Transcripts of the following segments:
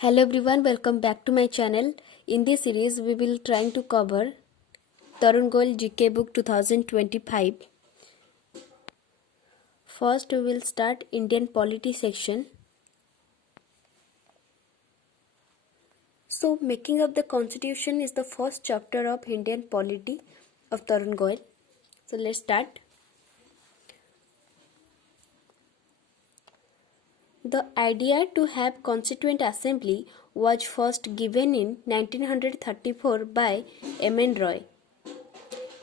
Hello everyone, welcome back to my channel. In this series, we will trying to cover Tarun Goyal GK book 2025. First, we will start Indian Polity section. So, making of the Constitution is the first chapter of Indian Polity of Tarun Goyal. So, let's start. The idea to have Constituent Assembly was first given in 1934 by M.N. Roy.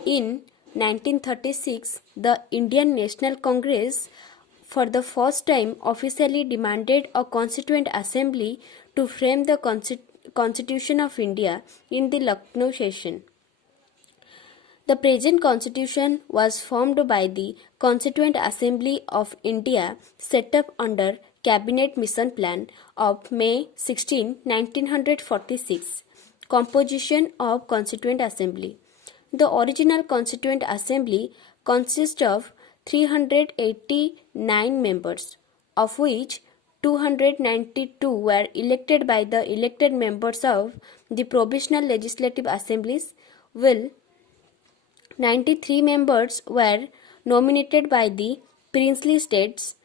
In 1936, the Indian National Congress for the first time officially demanded a Constituent Assembly to frame the Constitution of India in the Lucknow session. The present Constitution was formed by the Constituent Assembly of India set up under Cabinet Mission Plan of May 16, 1946. Composition of Constituent Assembly. The original Constituent Assembly consists of 389 members, of which 292 were elected by the elected members of the Provisional Legislative Assemblies, while 93 members were nominated by the princely states.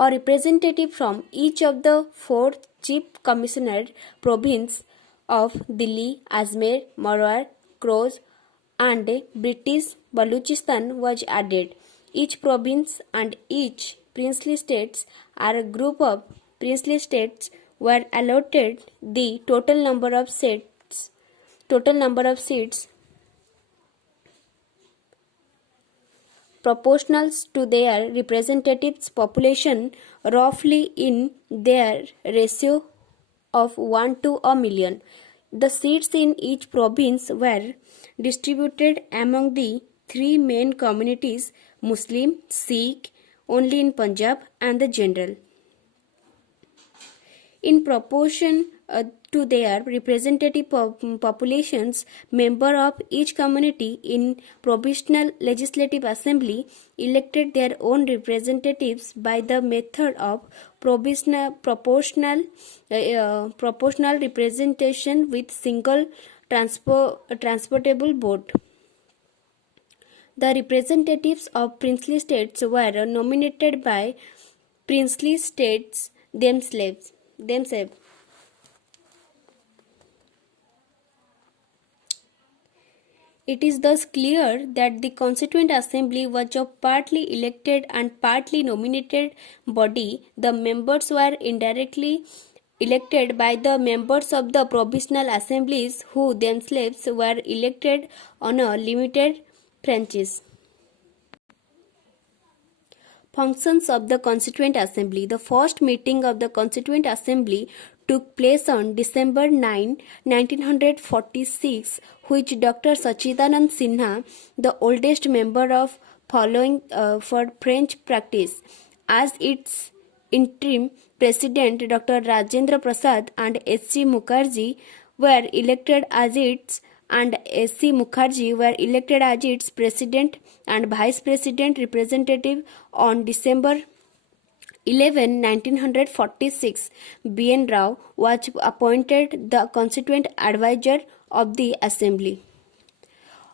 A representative from each of the four chief commissioner provinces of Delhi, Ajmer, Marwar, Crows and British Baluchistan was added. Each province and each princely states or a group of princely states were allotted the total number of seats proportional to their representatives' population, roughly in their ratio of 1 to a million. The seats in each province were distributed among the three main communities: Muslim, Sikh, only in Punjab, and the general. In proportion to their representative populations, members of each community in Provisional Legislative Assembly elected their own representatives by the method of proportional representation with single transportable vote. The representatives of princely states were nominated by princely states themselves. It is thus clear that the Constituent Assembly was a partly elected and partly nominated body. The members were indirectly elected by the members of the Provisional Assemblies, who themselves were elected on a limited franchise. Functions of the Constituent Assembly. The first meeting of the Constituent Assembly took place on December 9, 1946, which Dr. Sachidanand Sinha, the oldest member of following for French practice, as its interim president, Dr. Rajendra Prasad and S.C. Mukherjee were elected as its president and vice president representative on December 11, 1946. B.N. Rao was appointed the constituent advisor of the Assembly.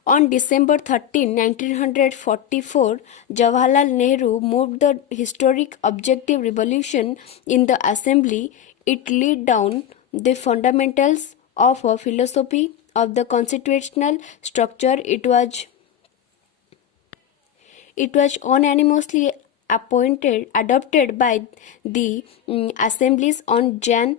On December 13, 1944, Jawaharlal Nehru moved the historic objective revolution in the Assembly. It laid down the fundamentals of a philosophy of the constitutional structure. It was unanimously adopted by the assemblies on Jan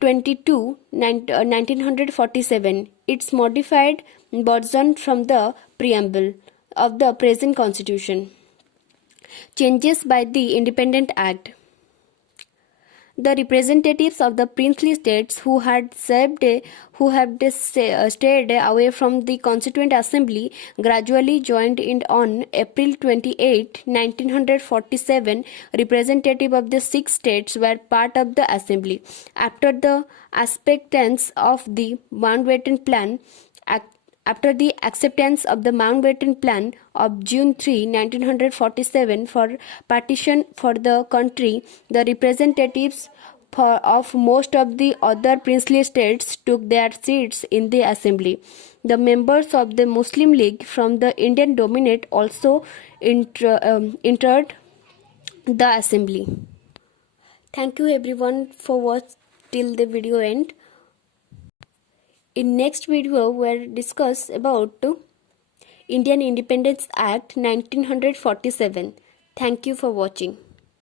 22, 1947. Its modified version from the preamble of the present constitution. Changes by the Independent Act. The representatives of the princely states who had stayed away from the Constituent Assembly gradually joined in on April 28, 1947. Representatives of the 6 states were part of the Assembly. After the acceptance of the Mountbatten Plan of June 3, 1947 for partition for the country, the representatives of most of the other princely states took their seats in the assembly. The members of the Muslim League from the Indian Dominate also entered the assembly. Thank you everyone for watching till the video end. In next video we'll discuss about Indian Independence Act 1947. Thank you for watching.